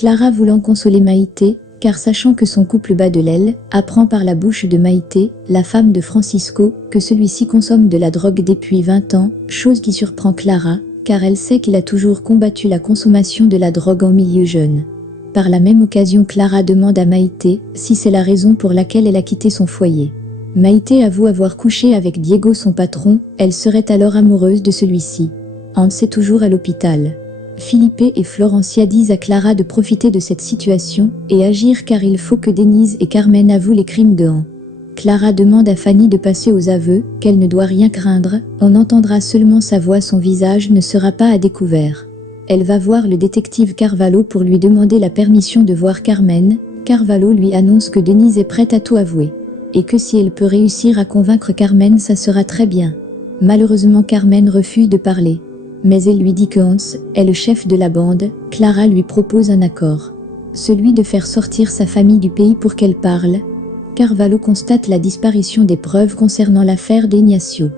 Clara, voulant consoler Maïté, car sachant que son couple bat de l'aile, apprend par la bouche de Maïté, la femme de Francisco, que celui-ci consomme de la drogue depuis 20 ans, chose qui surprend Clara, car elle sait qu'il a toujours combattu la consommation de la drogue en milieu jeune. Par la même occasion, Clara demande à Maïté si c'est la raison pour laquelle elle a quitté son foyer. Maïté avoue avoir couché avec Diego, son patron, elle serait alors amoureuse de celui-ci. Hans est toujours à l'hôpital. Felipe et Florencia disent à Clara de profiter de cette situation et agir car il faut que Denise et Carmen avouent les crimes de Hans. Clara demande à Fanny de passer aux aveux, qu'elle ne doit rien craindre, on entendra seulement sa voix, son visage ne sera pas à découvert. Elle va voir le détective Carvalho pour lui demander la permission de voir Carmen. Carvalho lui annonce que Denise est prête à tout avouer. Et que si elle peut réussir à convaincre Carmen, ça sera très bien. Malheureusement, Carmen refuse de parler. Mais elle lui dit que Hans est le chef de la bande. Clara lui propose un accord. Celui de faire sortir sa famille du pays pour qu'elle parle. Carvalho constate la disparition des preuves concernant l'affaire d'Ignacio.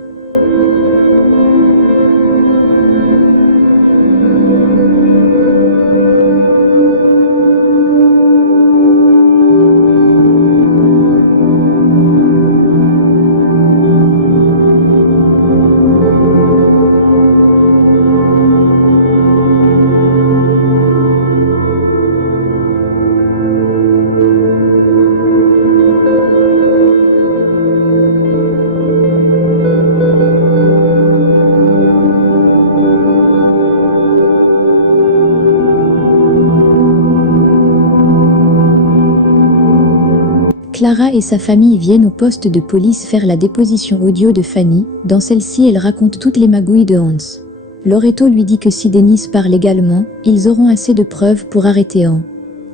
Clara et sa famille viennent au poste de police faire la déposition audio de Fanny. Dans celle-ci, elle raconte toutes les magouilles de Hans. Loreto lui dit que si Denise parle également, ils auront assez de preuves pour arrêter Hans.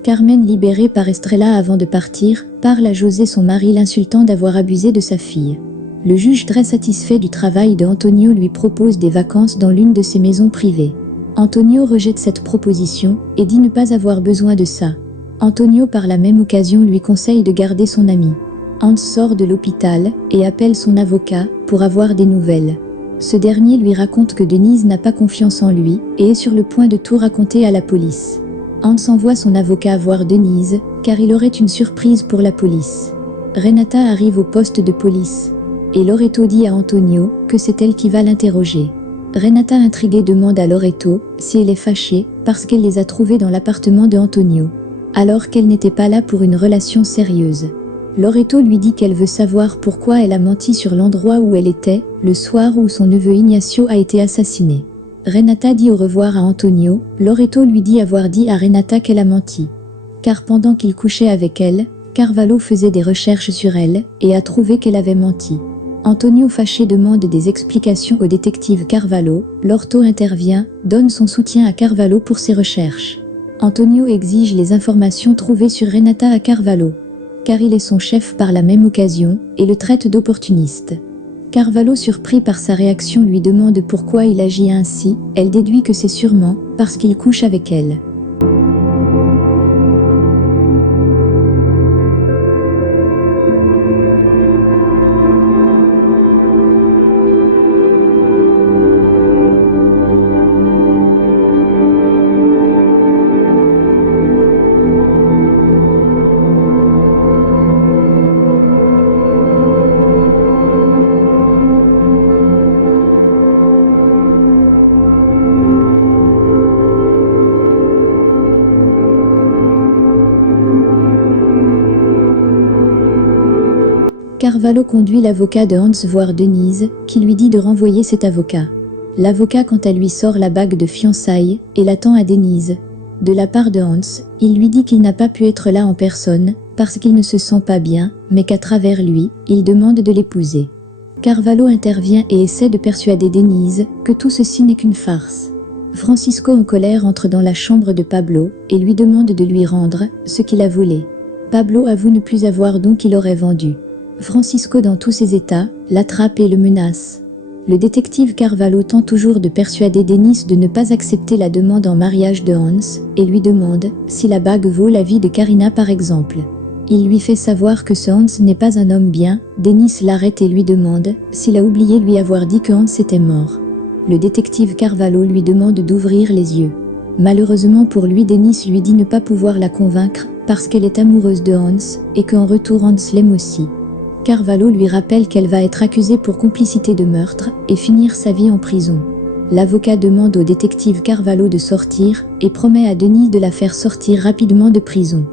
Carmen, libérée par Estrella avant de partir, parle à José, son mari, l'insultant d'avoir abusé de sa fille. Le juge, très satisfait du travail de Antonio, lui propose des vacances dans l'une de ses maisons privées. Antonio rejette cette proposition et dit ne pas avoir besoin de ça. Antonio, par la même occasion, lui conseille de garder son ami. Hans sort de l'hôpital et appelle son avocat pour avoir des nouvelles. Ce dernier lui raconte que Denise n'a pas confiance en lui et est sur le point de tout raconter à la police. Hans envoie son avocat voir Denise car il aurait une surprise pour la police. Renata arrive au poste de police et Loreto dit à Antonio que c'est elle qui va l'interroger. Renata, intriguée, demande à Loreto si elle est fâchée parce qu'elle les a trouvés dans l'appartement de Antonio, alors qu'elle n'était pas là pour une relation sérieuse. Loreto lui dit qu'elle veut savoir pourquoi elle a menti sur l'endroit où elle était, le soir où son neveu Ignacio a été assassiné. Renata dit au revoir à Antonio. Loreto lui dit avoir dit à Renata qu'elle a menti, car pendant qu'il couchait avec elle, Carvalho faisait des recherches sur elle et a trouvé qu'elle avait menti. Antonio, fâché, demande des explications au détective Carvalho. Loreto intervient, donne son soutien à Carvalho pour ses recherches. Antonio exige les informations trouvées sur Renata à Carvalho, car il est son chef par la même occasion, et le traite d'opportuniste. Carvalho, surpris par sa réaction, lui demande pourquoi il agit ainsi. Elle déduit que c'est sûrement parce qu'il couche avec elle. Carvalho conduit l'avocat de Hans voir Denise, qui lui dit de renvoyer cet avocat. L'avocat, quant à lui, sort la bague de fiançailles et l'attend à Denise. De la part de Hans, il lui dit qu'il n'a pas pu être là en personne parce qu'il ne se sent pas bien, mais qu'à travers lui, il demande de l'épouser. Carvalho intervient et essaie de persuader Denise que tout ceci n'est qu'une farce. Francisco, en colère, entre dans la chambre de Pablo et lui demande de lui rendre ce qu'il a volé. Pablo avoue ne plus avoir donc qu'il aurait vendu. Francisco, dans tous ses états, l'attrape et le menace. Le détective Carvalho tente toujours de persuader Denise de ne pas accepter la demande en mariage de Hans et lui demande si la bague vaut la vie de Karina par exemple. Il lui fait savoir que ce Hans n'est pas un homme bien. Denise l'arrête et lui demande s'il a oublié lui avoir dit que Hans était mort. Le détective Carvalho lui demande d'ouvrir les yeux. Malheureusement pour lui, Dennis lui dit ne pas pouvoir la convaincre parce qu'elle est amoureuse de Hans et qu'en retour Hans l'aime aussi. Carvalho lui rappelle qu'elle va être accusée pour complicité de meurtre et finir sa vie en prison. L'avocat demande au détective Carvalho de sortir et promet à Denise de la faire sortir rapidement de prison.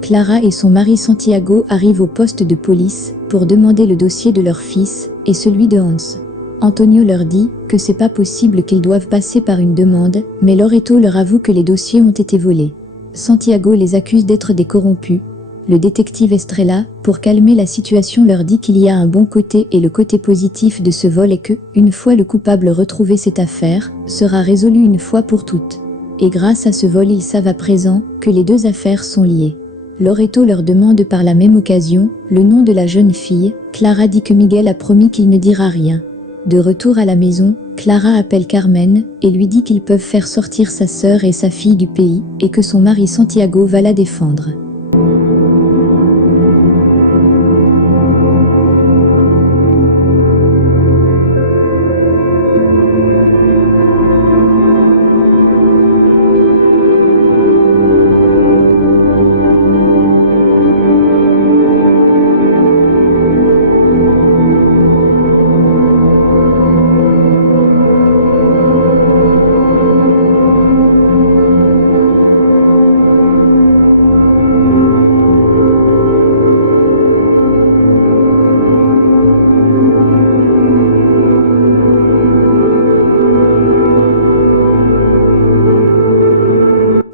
Clara et son mari Santiago arrivent au poste de police pour demander le dossier de leur fils et celui de Hans. Antonio leur dit que c'est pas possible qu'ils doivent passer par une demande, mais Loreto leur avoue que les dossiers ont été volés. Santiago les accuse d'être des corrompus. Le détective Estrella, pour calmer la situation, leur dit qu'il y a un bon côté et le côté positif de ce vol est que, une fois le coupable retrouvé, cette affaire sera résolue une fois pour toutes. Et grâce à ce vol, ils savent à présent que les deux affaires sont liées. Loreto leur demande par la même occasion le nom de la jeune fille. Clara dit que Miguel a promis qu'il ne dira rien. De retour à la maison, Clara appelle Carmen et lui dit qu'ils peuvent faire sortir sa sœur et sa fille du pays et que son mari Santiago va la défendre.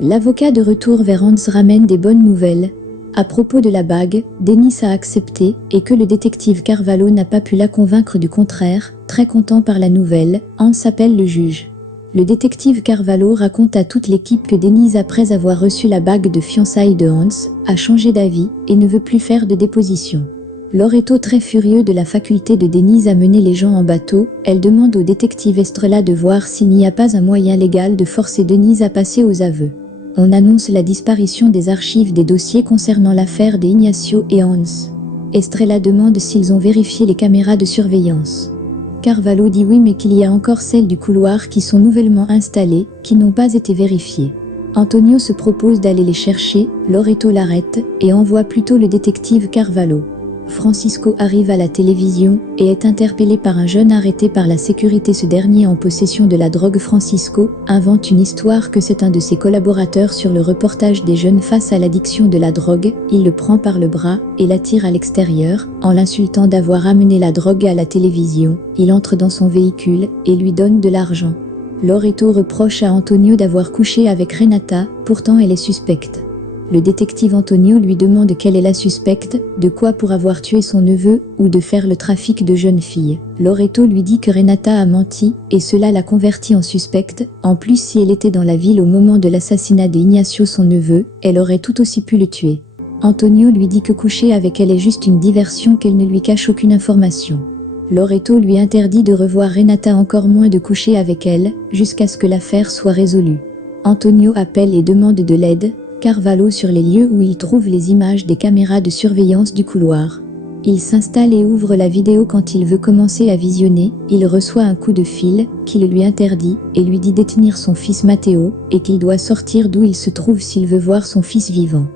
L'avocat de retour vers Hans ramène des bonnes nouvelles. À propos de la bague, Dennis a accepté et que le détective Carvalho n'a pas pu la convaincre du contraire. Très content par la nouvelle, Hans appelle le juge. Le détective Carvalho raconte à toute l'équipe que Dennis, après avoir reçu la bague de fiançailles de Hans, a changé d'avis et ne veut plus faire de déposition. Loreto, très furieux de la faculté de Dennis à mener les gens en bateau, elle demande au détective Estrella de voir s'il n'y a pas un moyen légal de forcer Dennis à passer aux aveux. On annonce la disparition des archives des dossiers concernant l'affaire de Ignacio et Hans. Estrella demande s'ils ont vérifié les caméras de surveillance. Carvalho dit oui, mais qu'il y a encore celles du couloir qui sont nouvellement installées, qui n'ont pas été vérifiées. Antonio se propose d'aller les chercher, Loreto l'arrête et envoie plutôt le détective Carvalho. Francisco arrive à la télévision et est interpellé par un jeune arrêté par la sécurité. Ce dernier, en possession de la drogue, Francisco invente une histoire que c'est un de ses collaborateurs sur le reportage des jeunes face à l'addiction de la drogue. Il le prend par le bras et l'attire à l'extérieur, en l'insultant d'avoir amené la drogue à la télévision. Il entre dans son véhicule et lui donne de l'argent. Loreto reproche à Antonio d'avoir couché avec Renata, pourtant elle est suspecte. Le détective Antonio lui demande quelle est la suspecte, de quoi pour avoir tué son neveu, ou de faire le trafic de jeunes filles. Loreto lui dit que Renata a menti, et cela l'a convertie en suspecte. En plus, si elle était dans la ville au moment de l'assassinat d'Ignacio, son neveu, elle aurait tout aussi pu le tuer. Antonio lui dit que coucher avec elle est juste une diversion, qu'elle ne lui cache aucune information. Loreto lui interdit de revoir Renata, encore moins de coucher avec elle, jusqu'à ce que l'affaire soit résolue. Antonio appelle et demande de l'aide. Carvalho sur les lieux où il trouve les images des caméras de surveillance du couloir. Il s'installe et ouvre la vidéo. Quand il veut commencer à visionner, il reçoit un coup de fil qui le lui interdit et lui dit détenir son fils Matteo et qu'il doit sortir d'où il se trouve s'il veut voir son fils vivant.